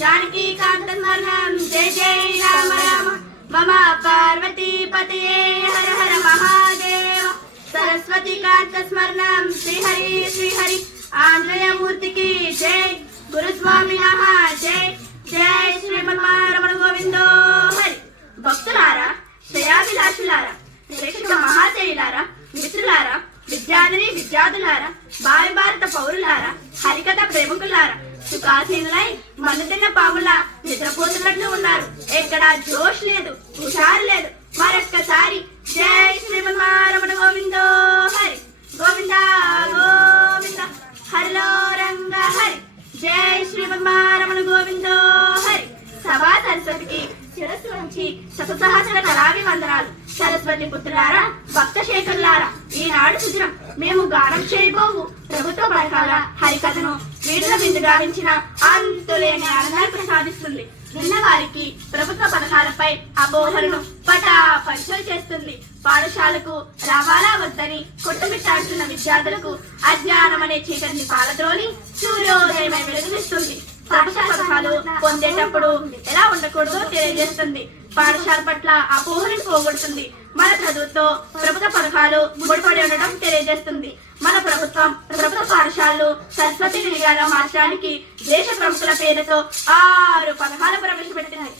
జానకీ కాంత స్మరణం జయ జయ రామ రామ మమ పార్వతీ పతయే హర హర మహాదేవ సరస్వతి కాంత స్మరణం శ్రీహరి శ్రీహరి ఆంజనేయ మూర్తికి జై గురుస్వామి జై జై శ్రీమన్మారమణ గోవిందో హరి భక్తులారా శ్రేయాభిలాషులారా ప్రేక్షక మహాశయులారా మిత్రులారా విద్యార్థిని విద్యార్థులారా భావి భారత పౌరులారా హరికథ ప్రేమికులారా సుఖాసీనులై మనుదిన్న పాముల నిద్రపోతున్నట్లు ఉన్నారు. ఎక్కడా జోష్ లేదు హుషారు లేదు. మరొక్కసారి జై శ్రీమన్మారమణ గోవిందో హరి. గోవింద గోవింద. హరిలో రంగ హరి. జై శ్రీమన్మారమణ గోవిందో హరి. సభా సరస్వతికి శిరస్సు నుంచి శతసహస్ర కళావి వందనాలు సరస్వతి పుత్రులారా భక్త శేఖరులారా ఈనాడు సుదినం మేము గానం చేయబోవు ప్రభుత్వ పథకాల హరికథను వీడుల బిందు గావించిన అంతులేని ఆనందాన్ని ప్రసాదిస్తుంది. నిన్న వారికి ప్రభుత్వ పథకాలపై అపోహలను పటా పరిచయం చేస్తుంది. పాఠశాలకు రావాలా వద్దని కొట్టుమిట్టాడుతున్న విద్యార్థులకు అజ్ఞానం అనే చీకటిని పాలద్రోలి సూర్యోదయమై వెలుగునిస్తుంది. పాఠశాల పథకాలు పొందేటప్పుడు ఎలా ఉండకూడదో తెలియజేస్తుంది. పాఠశాల పట్ల అపోహలను పోగొడుతుంది. మన చదువుతో ప్రభుత్వ పథకాలు ముడిపడి ఉండడం తెలియజేస్తుంది. మన ప్రభుత్వం ప్రభుత్వ పాఠశాలలు సరస్వతి నిలయాల మార్చడానికి దేశ ప్రముఖుల పేరుతో ఆరు పథకాలు ప్రవేశపెట్టింది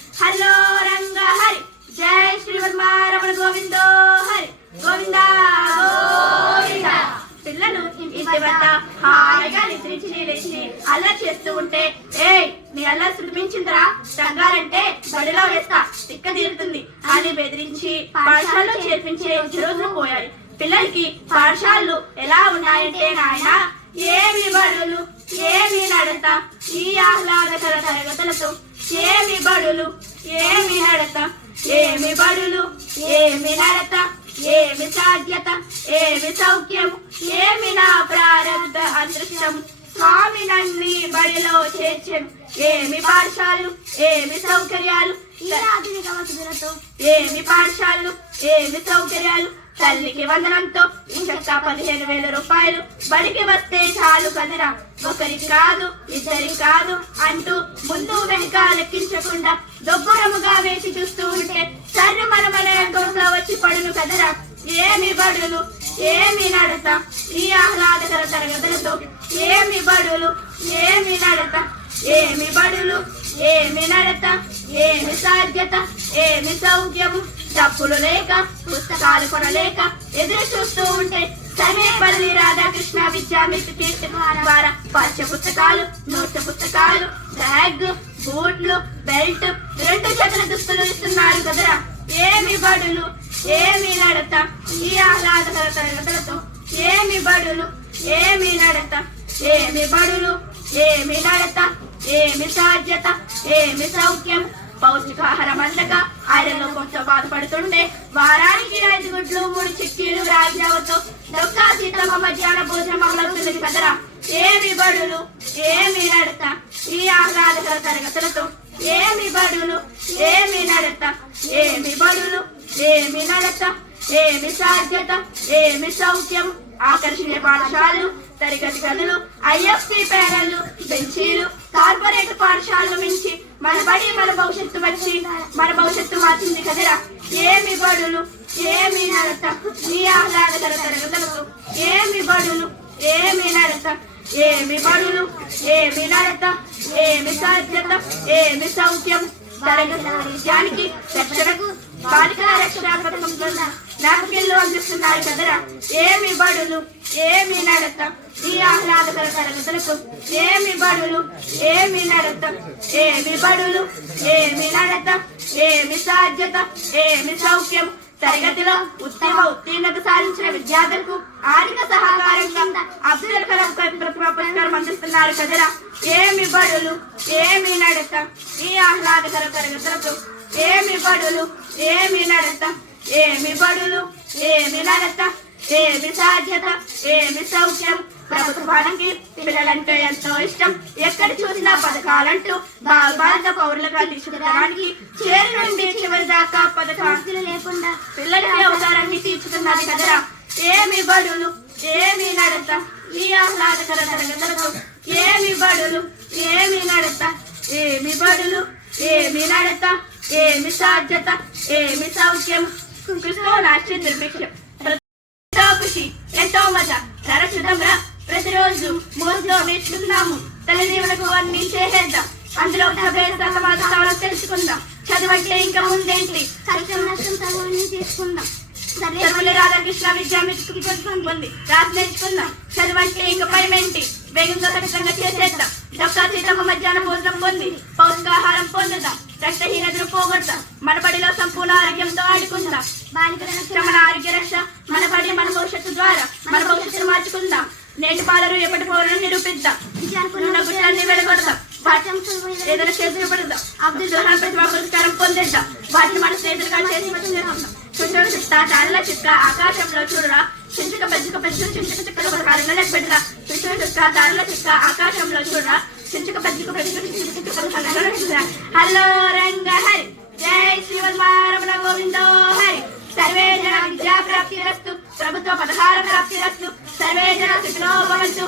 అని బెదిరించి పాఠశాలలో చేర్పించే రోజులు పోయాయి. పిల్లలకి పాఠశాలలు ఎలా ఉన్నాయంటే నాయన ఏమి బడులు ఏమి నడత ఈ ఆహ్లాదకర తరగతులతో ఏమి బడులు ఏమి నడత ఏమి బడులు ఏమి నడత ఏమి సాధ్యత ఏమి సౌఖ్యం ఏమి నా ప్రారంభ అదృష్టం. స్వామి నన్ను బడిలో చేర్చెను. ఏమి పాఠశాలు ఏమి సౌకర్యాలు ఆధునిక వసతులతో ఏమి పాఠశాలలు ఏమి సౌకర్యాలు? తల్లికి వందనంతో ఇంకా పదిహేను వేల రూపాయలు. బడికి వస్తే చాలు కదరా. ఒకరికి కాదు ఇద్దరికి కాదు అంటూ ముందు వెనుక లెక్కించకుండా దొబ్బరముగా వేసి చూస్తూ ఉంటే సర్రు మన మన రంగంలో వచ్చి పడును కదరా. ఏమి బడులు ఏమి నడత? ఈ ఆహ్లాదకర తరగతులతో ఏమి బడులు ఏమి నడత? ఏమి బడులు ఏమి నడత? ఏమి సాధ్యత? ఏమి సౌఖ్యము? డబ్బులు లేక పుస్తకాలు కొనలేక ఎదురు చూస్తూ ఉంటే సమీపల్లి రాధాకృష్ణ విద్యామిత్ర కీర్తి ద్వారా పాఠ్య పుస్తకాలు నోట్స్ పుస్తకాలు బ్యాగ్ బూట్లు బెల్ట్ రెండు జతల దుస్తులు ఇస్తున్నారు కదరా. ఏమి బడులు ఏమి నడత? ఈ ఆహ్లాదకర తరగతులతో ఏమి బడులు ఏమి నడత? ఏమి బడులు ఏమి నడత? ఏమి సాధ్యత? ఏమి సౌఖ్యం? పౌష్టికాహారం అందక ఆయనలో కొంచెం బాధపడుతుండే వారానికి ఐదు గుడ్లు మూడు చిక్కీలు రాజ్యావతో దొక్క సీతమ్మ మధ్యాహ్న భోజనం అమలవుతున్నది కదరా. ఏమి బడులు ఏమి నడత ఈ ఆహ్లాదకర తరగతులతో ఏమి బడులు ఏమి నడత ఏమి బడులు ఏమి నడత ఏమి సాధ్యత ఏమి సౌఖ్యం ఆకర్షణీయ పాఠశాలలు తరగతి గదులు ఐఎఫ్సి పేరలు పెంచి మన బడి మన భవిష్యత్తు వచ్చి మన భవిష్యత్తు మార్చింది కదరా? ఏమి బడులు ఏమి నడత నీ ఆహ్లాదకర తరగతులకు ఏమి బడులు ఏమి నడత ఏమి బడులు ఏమి నడత ఏమి సాధ్యత ఏమి సౌఖ్యం తరగతి విషయానికి రక్షణకు బాలికల రక్షణ పథకం నాకు పిల్లలు అందిస్తున్నారు కదరా. ఏమి బడులు ఏమి నడత. ఈ ఆహ్లాదకర తరగతులకు ఏమి బడులు ఏమి నడత. ఏమి బడులు ఏమి నడత. ఏమి సాధ్యత ఏమి సౌఖ్యం. తరగతిలో ఉత్తమ ఉత్తీర్ణత సాధించిన విద్యార్థులకు ఆర్థిక సహకారంగా అబ్దుల్ కలాం ప్రతిభా పురస్కారం అందిస్తున్నారు కదరా. ఏమి బడులు ఏమి నడత. ఈ ఆహ్లాదకర తరగతులకు ఏమి బడులు ఏమి నడత. ఏమి బడులు ఏమి నడత ఏమి సాధ్యత ఏమి సౌఖ్యం? ప్రభుత్వానికి పిల్లలంటే ఎంతో ఇష్టం. ఎక్కడ చూసినా పథకాలంటూ భారత పౌరులుగా తీసుకురావడానికి చేరు నుండి చివరి దాకా పథకాలు లేకుండా పిల్లలకి అవసరాన్ని తీర్చుతున్నది కదరా. ఏమి బడులు ఏమి నడత? ఈ ఆహ్లాదకర తరగతులకు ఏమి బడులు ఏమి నడత? ఏమి బడులు ఏమి నడత? ఏమి సాధ్యత? ఏమి సౌఖ్యం? కృష్ణ దుర్భిక్షం ఎంతో ఎంతో మజ. నరచుదంగా ప్రతిరోజు మోజులో నేర్చుకుందాము తల్లిదేవులకు అన్ని చేసేద్దాం అందులో డెబ్బై సమాధానాలు తెలుసుకుందాం. చదివంటే ఇంకా ముందేంటి? కష్టం నష్టం చదువుని తీసుకుందాం. సరే. చదువులు రాధాకృష్ణ విద్యామిత్రుకి ఉంది రాసి నేర్చుకుందాం. చదువంటే ఇంకా భయమేంటి వేగంగా ఖచ్చితంగా చేసేద్దాం. డొక్కా సీతమ్మ మధ్యాహ్నం భోజనం పొంది పౌష్టికాహారం పొందుదాం రక్తహీనతను పోగొడతాం మన బడిలో సంపూర్ణ ఆరోగ్యంతో ఆడుకుందాం. బాలికల రక్షణ మన ఆరోగ్య రక్ష మన బడి మన భవిష్యత్తు ద్వారా మన భవిష్యత్తును మార్చుకుందాం. నేటి పాలరు ఎప్పటి పౌరులను నిరూపిద్దాం. ఉన్న గుట్టాన్ని వెడగొడదాం పాఠ్యం చదువు ఏదైనా చేసి చూపెడదాం. అబ్దుల్ కలాం ప్రతిభా పురస్కారం పొందిద్దాం. వాటిని మన స్నేహితులుగా చేసి వచ్చేద్దాం చుట్టూ చిత్త చాల చిత్త ఆకాశంలో చూడరా. చించుక పెంచుక పెంచుక చించుక చిక్కల పథకాలను లెక్పెట్టరా చుట్టూ దారుల ఆకాశంలో చూడ చించుక పెంచుక హలో రంగ హరి జై శ్రీమన్మారమణ గోవిందో హరి. సర్వే జన విద్యా ప్రాప్తిరస్తు ప్రభుత్వ పదహార ప్రాప్తిరస్తు సర్వే జన సుఖినో భవంతు.